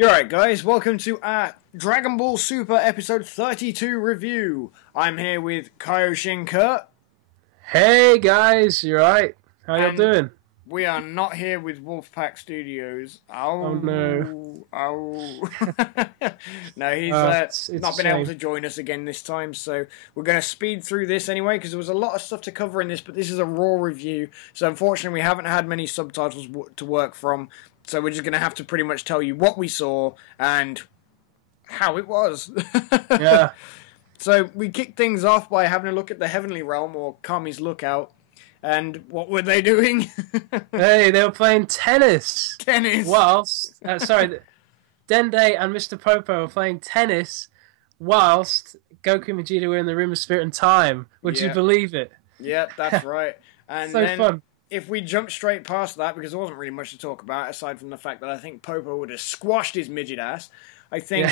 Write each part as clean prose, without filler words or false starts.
You're right, guys. Welcome to our Dragon Ball Super episode 32 review. I'm here with Kaioshin Curt. Hey guys, you right? How y'all doing? We are not here with Wolfpack Studios. Oh no. No, he's it's not been able to join us again this time, so we're going to speed through this anyway, because there was a lot of stuff to cover in this, but this is a raw review, so unfortunately we haven't had many subtitles to work from, so we're just going to have to pretty much tell you what we saw and how it was. Yeah. So we kicked things off by having a look at the Heavenly Realm, or Kami's Lookout. And what were they doing? Hey, they were playing tennis. Tennis. Whilst, Dende and Mr. Popo were playing tennis whilst Goku and Vegeta were in the Room of Spirit and Time. Would you believe it? Yeah, that's right. And so then, fun. if we jump straight past that, because there wasn't really much to talk about, aside from the fact that I think Popo would have squashed his midget ass. I think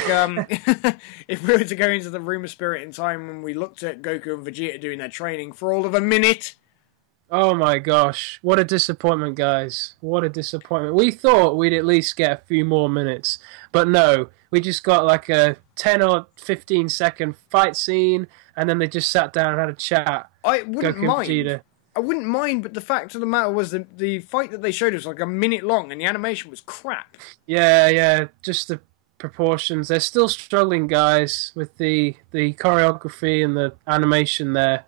if we were to go into the Room of Spirit in Time when we looked at Goku and Vegeta doing their training for all of a minute... Oh my gosh, what a disappointment, guys. What a disappointment. We thought we'd at least get a few more minutes, but no, we just got like a 10 or 15 second fight scene, and then they just sat down and had a chat. I wouldn't mind. Vegeta. I wouldn't mind, but the fact of the matter was the fight that they showed us like a minute long, and the animation was crap. Yeah, just the proportions. They're still struggling, guys, with the choreography and the animation there.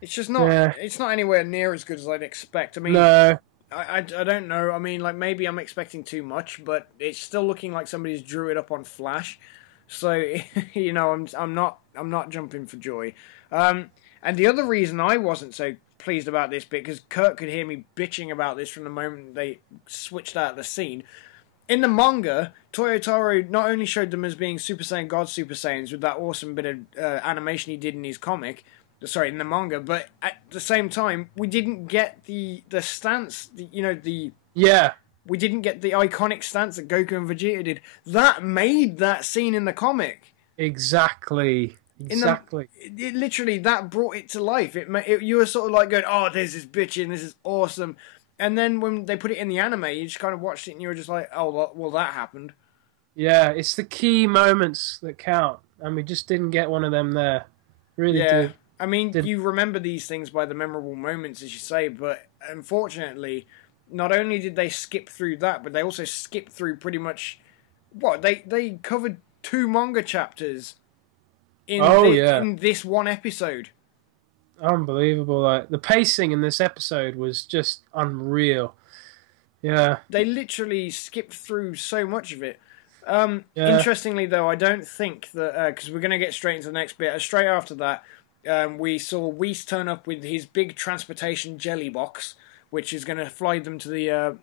It's just not. Yeah. It's not anywhere near as good as I'd expect. I mean, no. I don't know. I mean, like maybe I'm expecting too much, but it's still looking like somebody's drew it up on Flash. So you know, I'm not jumping for joy. And the other reason I wasn't so pleased about this bit, because Kurt could hear me bitching about this from the moment they switched out the scene. In the manga, Toyotaro not only showed them as being Super Saiyan God Super Saiyans with that awesome bit of animation he did in his comic. Sorry, in the manga, but at the same time, we didn't get the stance, we didn't get the iconic stance that Goku and Vegeta did. That made that scene in the comic. Exactly. It literally, that brought it to life. You were sort of like going, oh, this is bitchin', this is awesome. And then when they put it in the anime, you just kind of watched it and you were just like, oh, well, that happened. Yeah, it's the key moments that count, and we just didn't get one of them there. Really did. I mean, you remember these things by the memorable moments, as you say, but unfortunately, not only did they skip through that, but they also skipped through pretty much... They covered 2 manga chapters in this one episode. Unbelievable. Like, the pacing in this episode was just unreal. Yeah. They literally skipped through so much of it. Interestingly, though, I don't think that... because we're going to get straight into the next bit. Straight after that... we saw Whis turn up with his big transportation jelly box, which is going to fly them to the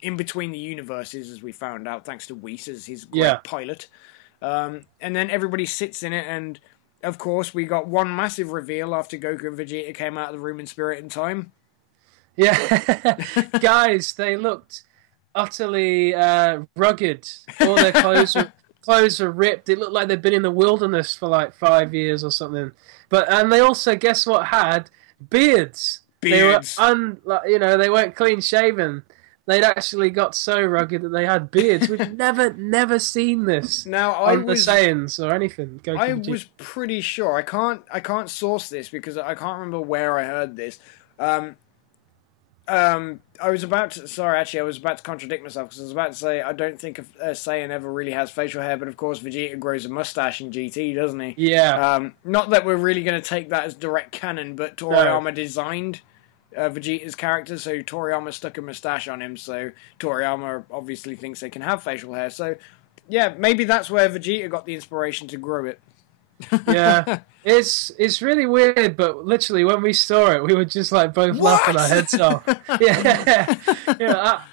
in between the universes, as we found out, thanks to Whis as his great pilot. And then everybody sits in it, and of course we got one massive reveal after Goku and Vegeta came out of the Room in Spirit and Time. Yeah, guys, they looked utterly rugged. All their clothes were ripped. It looked like they'd been in the wilderness for like 5 years or something. And they also, guess what, had beards. They were they weren't clean shaven. They'd actually got so rugged that they had beards. We've never seen this on the Saiyans or anything. I was pretty sure. I can't source this because I can't remember where I heard this. I was about to contradict myself, because I was about to say I don't think a Saiyan ever really has facial hair, but of course Vegeta grows a mustache in GT, doesn't he? Yeah. Not that we're really going to take that as direct canon, but Toriyama designed Vegeta's character, so Toriyama stuck a mustache on him, so Toriyama obviously thinks they can have facial hair, so yeah, maybe that's where Vegeta got the inspiration to grow it. Yeah, it's really weird, but literally when we saw it, we were just like both laughing our heads off.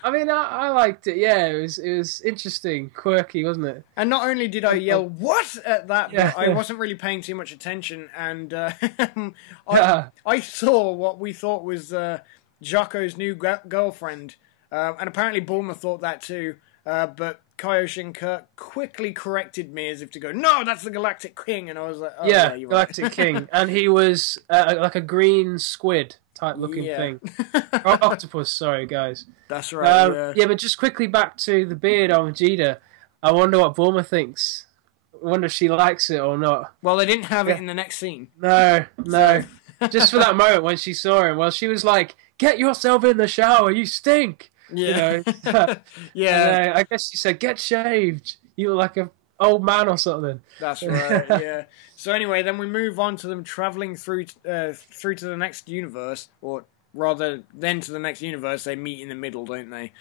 I liked it. Yeah, it was interesting, quirky, wasn't it? And not only did I yell "what" at that, but I wasn't really paying too much attention, and I saw what we thought was Jocko's new girlfriend, and apparently Bulma thought that too. But Kaioshin Curt quickly corrected me as if to go, no, that's the Galactic King. And I was like, oh, yeah, you're Galactic right. King. And he was like a green squid type looking thing. Octopus, sorry, guys. That's right. Yeah, but just quickly back to the beard on Vegeta. I wonder what Bulma thinks. I wonder if she likes it or not. Well, they didn't have it in the next scene. No. Just for that moment when she saw him, well, she was like, "Get yourself in the shower, you stink." Yeah. You know? Yeah. And, I guess she said, "Get shaved. You look like an old man or something." That's right. Yeah. So anyway, then we move on to them traveling through to the next universe, or rather, then to the next universe. They meet in the middle, don't they?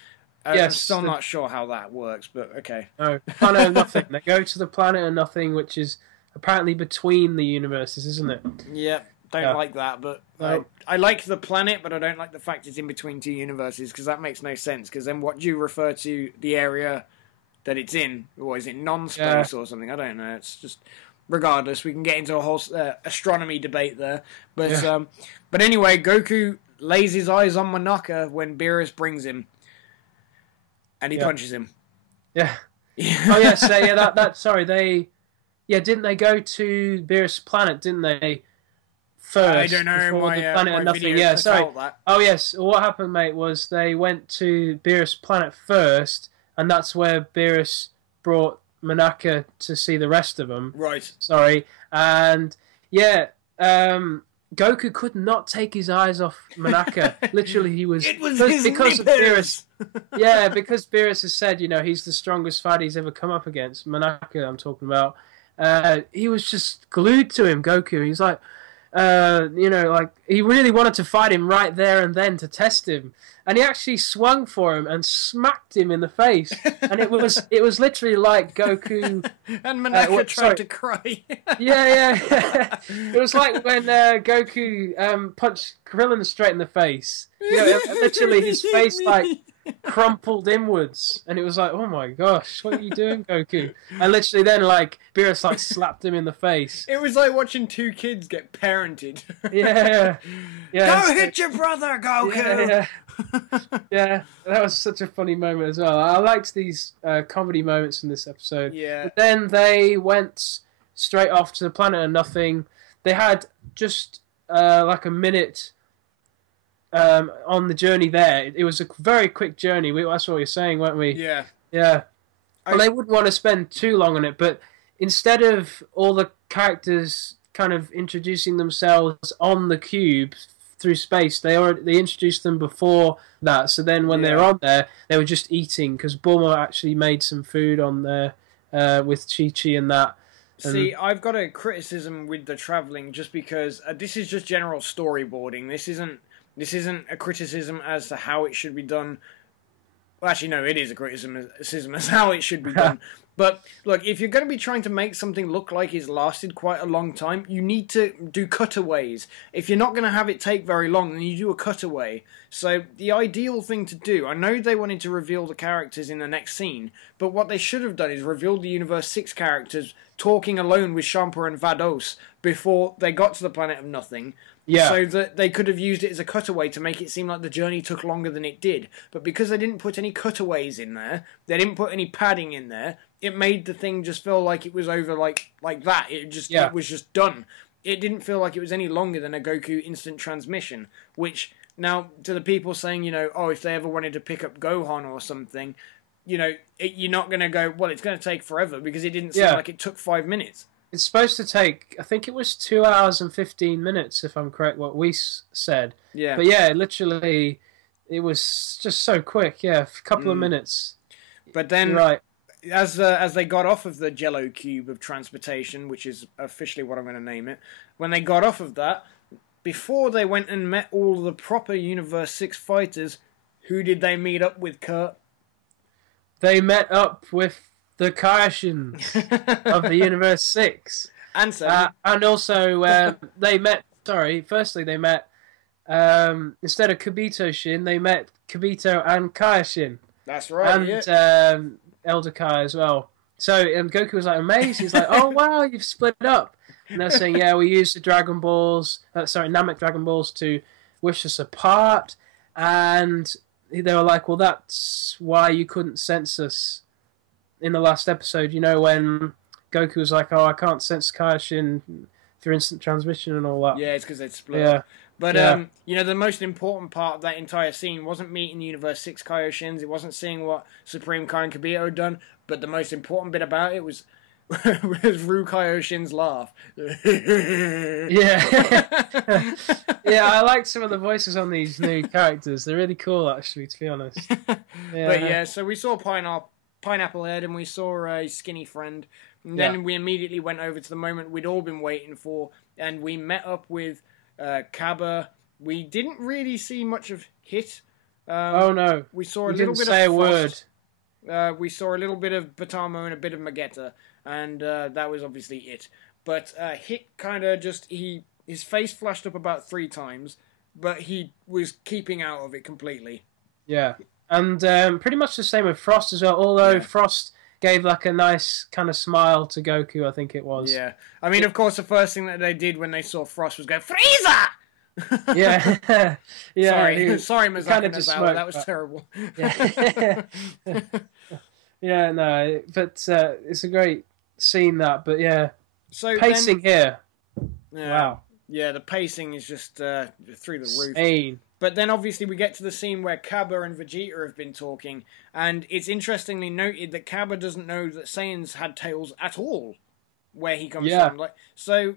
Yes. I'm still not sure how that works, but okay. No, Planet of Nothing. They go to the Planet of Nothing, which is apparently between the universes, isn't it? Yeah. Don't like that, but I like the planet, but I don't like the fact it's in between two universes, because that makes no sense. Because then what do you refer to the area that it's in? Or is it non-space or something? I don't know. It's just, regardless, we can get into a whole astronomy debate there. But but anyway, Goku lays his eyes on Monaka when Beerus brings him, and he punches him. Yeah. Oh yes, sorry, didn't they go to Beerus' planet? Didn't they? First, I don't know. My Nothing. Yeah, sorry. Oh yes, what happened, mate, was they went to Beerus' planet first, and that's where Beerus brought Monaka to see the rest of them. Right. Sorry, and Goku could not take his eyes off Monaka. Literally, he was. It was because of Beerus. Yeah, because Beerus has said, he's the strongest fighter he's ever come up against. Monaka, I'm talking about. He was just glued to him, Goku. He's like. He really wanted to fight him right there and then to test him, and he actually swung for him and smacked him in the face, and it was literally like Goku and Monaka tried to cry. yeah. It was like when Goku punched Krillin straight in the face. Literally his face like crumpled inwards, and it was like, oh my gosh, what are you doing, Goku? And literally then Beerus slapped him in the face. It was like watching two kids get parented. Yeah. Go hit your brother, Goku. Yeah, that was such a funny moment as well. I liked these comedy moments in this episode. Yeah. But then they went straight off to the Planet of Nothing. They had just a minute on the journey there. It was a very quick journey. That's what we were saying, weren't we? Yeah. Yeah. Well, they wouldn't want to spend too long on it, but instead of all the characters kind of introducing themselves on the cube through space, they introduced them before that. So then when they're on there, they were just eating, because Bulma actually made some food on there with Chi-Chi and that. See, I've got a criticism with the travelling, just because this is just general storyboarding. This isn't a criticism as to how it should be done. Well, actually, no, it is a criticism as how it should be done. But, look, if you're going to be trying to make something look like it's lasted quite a long time, you need to do cutaways. If you're not going to have it take very long, then you do a cutaway. So, the ideal thing to do, I know they wanted to reveal the characters in the next scene, but what they should have done is revealed the Universe 6 characters talking alone with Champa and Vados before they got to the Planet of Nothing. Yeah. So that they could have used it as a cutaway to make it seem like the journey took longer than it did. But because they didn't put any cutaways in there, they didn't put any padding in there, it made the thing just feel like it was over like that. It was just done. It didn't feel like it was any longer than a Goku instant transmission. Which, now, to the people saying, if they ever wanted to pick up Gohan or something, you're not going to go, well, it's going to take forever, because it didn't seem like it took 5 minutes. It's supposed to take, I think it was 2 hours and 15 minutes, if I'm correct, what we said. Yeah. But yeah, literally, it was just so quick. Yeah, a couple of minutes. But then, right. as they got off of the Jello Cube of transportation, which is officially what I'm going to name it, when they got off of that, before they went and met all the proper Universe 6 fighters, who did they meet up with, Kurt? They met up with the Kaioshin of the Universe 6. And 7. And also, they met, firstly they met, instead of Kibito Shin, they met Kibito and Kaioshin. That's right, and Elder Kai as well. So Goku was amazed. He's like, oh wow, you've split up. And they're saying, yeah, we used the Namek Dragon Balls to wish us apart. And they were like, well, that's why you couldn't sense us in the last episode, when Goku was like, oh, I can't sense Kaioshin through instant transmission and all that. Yeah, it's because they'd split up. But, the most important part of that entire scene wasn't meeting the Universe 6 Kaioshins. It wasn't seeing what Supreme Kai and Kibito had done. But the most important bit about it was Ru Kaioshin's laugh. Yeah. Yeah, I like some of the voices on these new characters. They're really cool, actually, to be honest. Yeah. But yeah, so we saw Pineapple Head and we saw a Skinny Friend. And then we immediately went over to the moment we'd all been waiting for, and we met up with Kaba. We didn't really see much of Hit. Oh no. We saw a We little didn't bit say of a Frost. word. We saw a little bit of Batamo and a bit of Magetta, and that was obviously it. But Hit kind of just his face flashed up about 3 times, but he was keeping out of it completely. Yeah, and pretty much the same with Frost as well. Although Frost gave like a nice kind of smile to Goku, I think it was. Yeah, I mean, of course, the first thing that they did when they saw Frost was go Frieza. Yeah, yeah. Sorry, Mazaka Nozawa, that was terrible. Yeah. Yeah, no, but it's a great scene that. But yeah, so pacing here. Wow. Yeah, the pacing is just through the roof. Insane. But then obviously we get to the scene where Kaba and Vegeta have been talking, and it's interestingly noted that Kaba doesn't know that Saiyans had tails at all, where he comes from. Like, so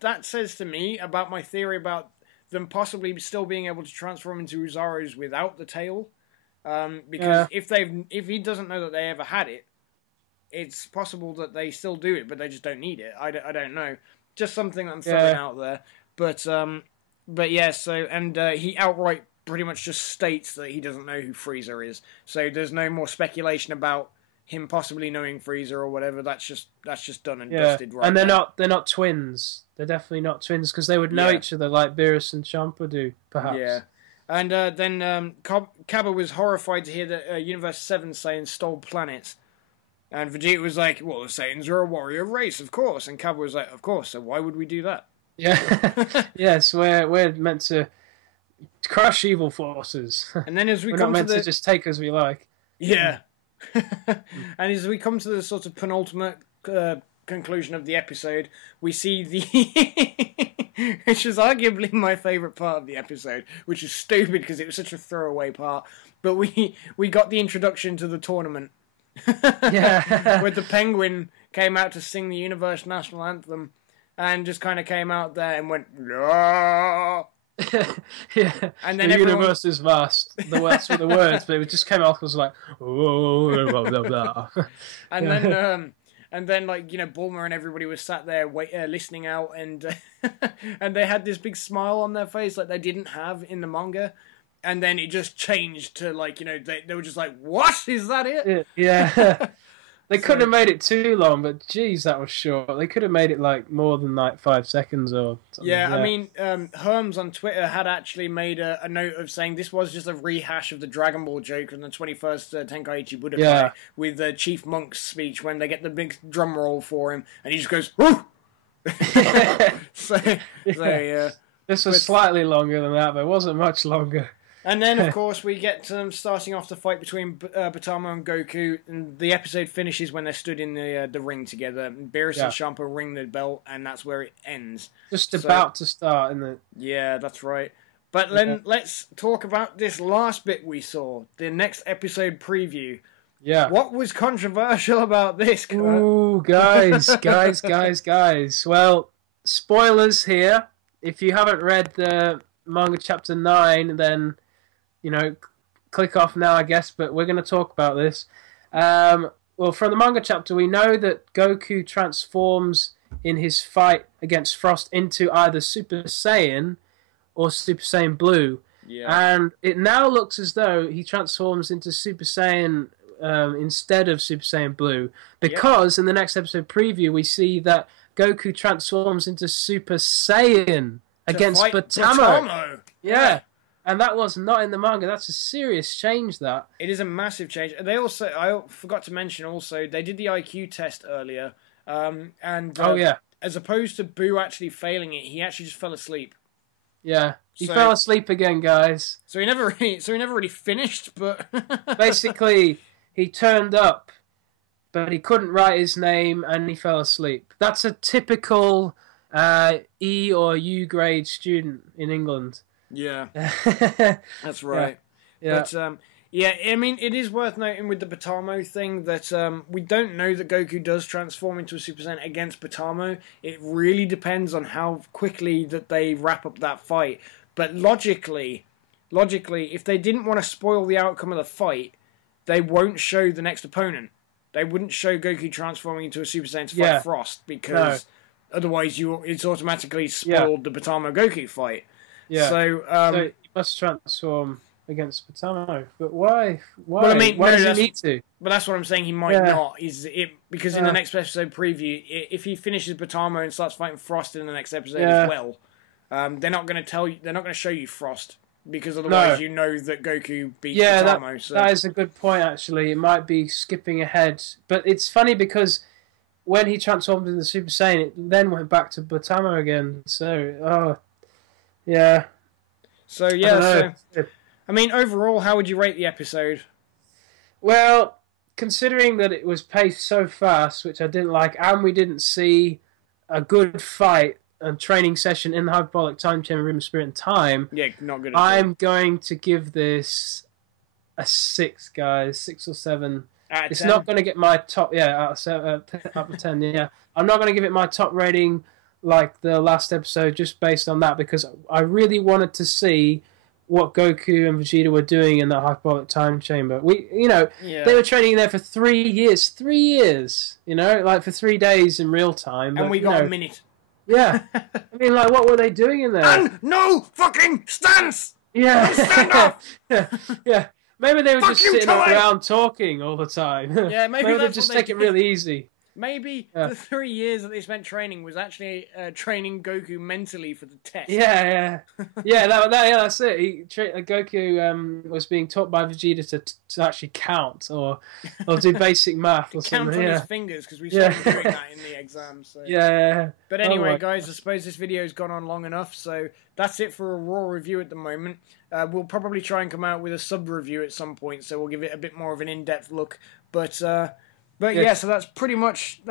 that says to me about my theory about them possibly still being able to transform into Uzarus without the tail. Because if he doesn't know that they ever had it, it's possible that they still do it, but they just don't need it. I don't know. Just something I'm throwing out there. But yeah, so, and he outright pretty much just states that he doesn't know who Frieza is. So there's no more speculation about him possibly knowing Frieza or whatever. That's just done and dusted right and they're now. they're not twins. They're definitely not twins because they would know each other like Beerus and Champa do, perhaps. Yeah. And then Kaba was horrified to hear that Universe 7 Saiyans stole planets. And Vegeta was like, well, the Saiyans are a warrior race, of course. And Kaba was like, of course, so why would we do that? Yeah. Yes, we're meant to crush evil forces. And then as we we're come not meant to to just take as we like. Yeah. And as we come to the sort of penultimate conclusion of the episode, we see which is arguably my favourite part of the episode, which is stupid because it was such a throwaway part. But we got the introduction to the tournament. Yeah. Where the Penguin came out to sing the Universe National Anthem and just kind of came out there and went, "Aah." Yeah. And then the universe is vast. The words were the words, but it just came out was like, oh, blah, blah, blah. And then, like, you know, Bulma and everybody was sat there listening out, and and they had this big smile on their face like they didn't have in the manga. And then it just changed to, like, you know, they were just like, what? Is that it? Yeah. They couldn't have made it too long, but geez, that was short. They could have made it, like, more than, like, 5 seconds or something. Yeah, I mean, Herms on Twitter had actually made a note of saying this was just a rehash of the Dragon Ball joke from the 21st Tenkaichi Budokai with Chief Monk's speech when they get the big drum roll for him, and he just goes, whoo! Yeah. This was slightly longer than that, but it wasn't much longer. And then, of course, we get starting off the fight between Batama and Goku, and the episode finishes when they're stood in the ring together. And Beerus and Champa ring the bell, and that's where it ends. Just about to start, isn't it? Yeah, that's right. But then let's talk about this last bit we saw, the next episode preview. Yeah. What was controversial about this, Kurt? Ooh, guys. Well, spoilers here. If you haven't read the manga chapter 9, then, you know, click off now, I guess, but we're going to talk about this. Well, from the manga chapter, we know that Goku transforms in his fight against Frost into either Super Saiyan or Super Saiyan Blue. Yeah. And it now looks as though he transforms into Super Saiyan instead of Super Saiyan Blue, because in the next episode preview, we see that Goku transforms into Super Saiyan against Batamo. Yeah. And that was not in the manga. That's a serious change, that. It is a massive change. They also, I forgot to mention also, they did the IQ test earlier. As opposed to Boo actually failing it, he actually just fell asleep. Yeah. He fell asleep again, guys. So he never really finished, but basically he turned up, but he couldn't write his name and he fell asleep. That's a typical E or U grade student in England. Yeah, that's right. Yeah. But Yeah, I mean, it is worth noting with the Butamo thing that we don't know that Goku does transform into a Super Saiyan against Butamo. It really depends on how quickly that they wrap up that fight. But logically, if they didn't want to spoil the outcome of the fight, they won't show the next opponent. They wouldn't show Goku transforming into a Super Saiyan to fight Frost, because otherwise it's automatically spoiled the Butamo Goku fight. Yeah. So he must transform against Butamo, but why? Why? Well, I mean, why does he need to? But that's what I'm saying. He might not. Because in the next episode preview, if he finishes Butamo and starts fighting Frost in the next episode as well, they're not going to tell you. They're not going to show you Frost, because otherwise you know that Goku beat Butamo. That is a good point. Actually, it might be skipping ahead, but it's funny because when he transformed into Super Saiyan, it then went back to Butamo again. So, yeah. So yeah. I mean, overall, how would you rate the episode? Well, considering that it was paced so fast, which I didn't like, and we didn't see a good fight and training session in the hyperbolic time chamber, room of spirit and time. Yeah, not good. I'm going to give this a 6, guys, 6 or 7. It's 10? not going to get my top. Out of 10. Yeah, I'm not going to give it my top rating like the last episode, just based on that, because I really wanted to see what Goku and Vegeta were doing in that hyperbolic time chamber. They were training there for 3 years. 3 years, like for 3 days in real time. And we got a minute. Yeah. I mean, like, what were they doing in there? And no fucking stance! Yeah. Stand up! Yeah. Maybe they were just sitting around talking all the time. Yeah, maybe they just take it really easy. Maybe the 3 years that they spent training was actually training Goku mentally for the test. Yeah. That's it. Goku was being taught by Vegeta to actually count or do basic math or count something. on his fingers, because we started doing that in the exam. So. Yeah. But anyway, guys, I suppose this video's gone on long enough, so that's it for a raw review at the moment. We'll probably try and come out with a sub review at some point, so we'll give it a bit more of an in-depth look. But yeah, so that's pretty much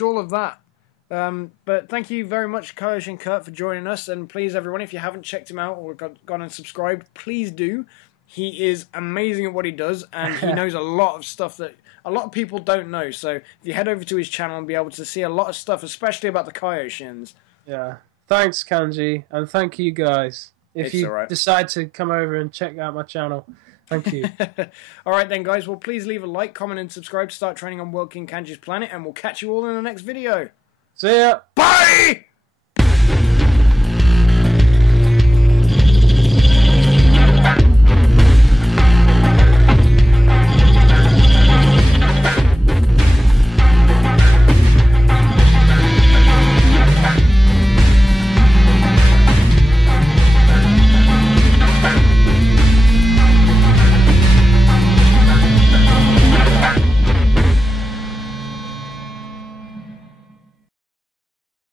all of that. But thank you very much, Kaioshin Curt, for joining us. And please, everyone, if you haven't checked him out or gone and subscribed, please do. He is amazing at what he does, and he knows a lot of stuff that a lot of people don't know. So if you head over to his channel and be able to see a lot of stuff, especially about the Kaioshins. Yeah. Thanks, Kanji, and thank you, guys. If you decide to come over and check out my channel. Thank you. Alright then, guys. Well, please leave a like, comment, and subscribe to start training on World King Kanji's planet, and we'll catch you all in the next video. See ya. Bye!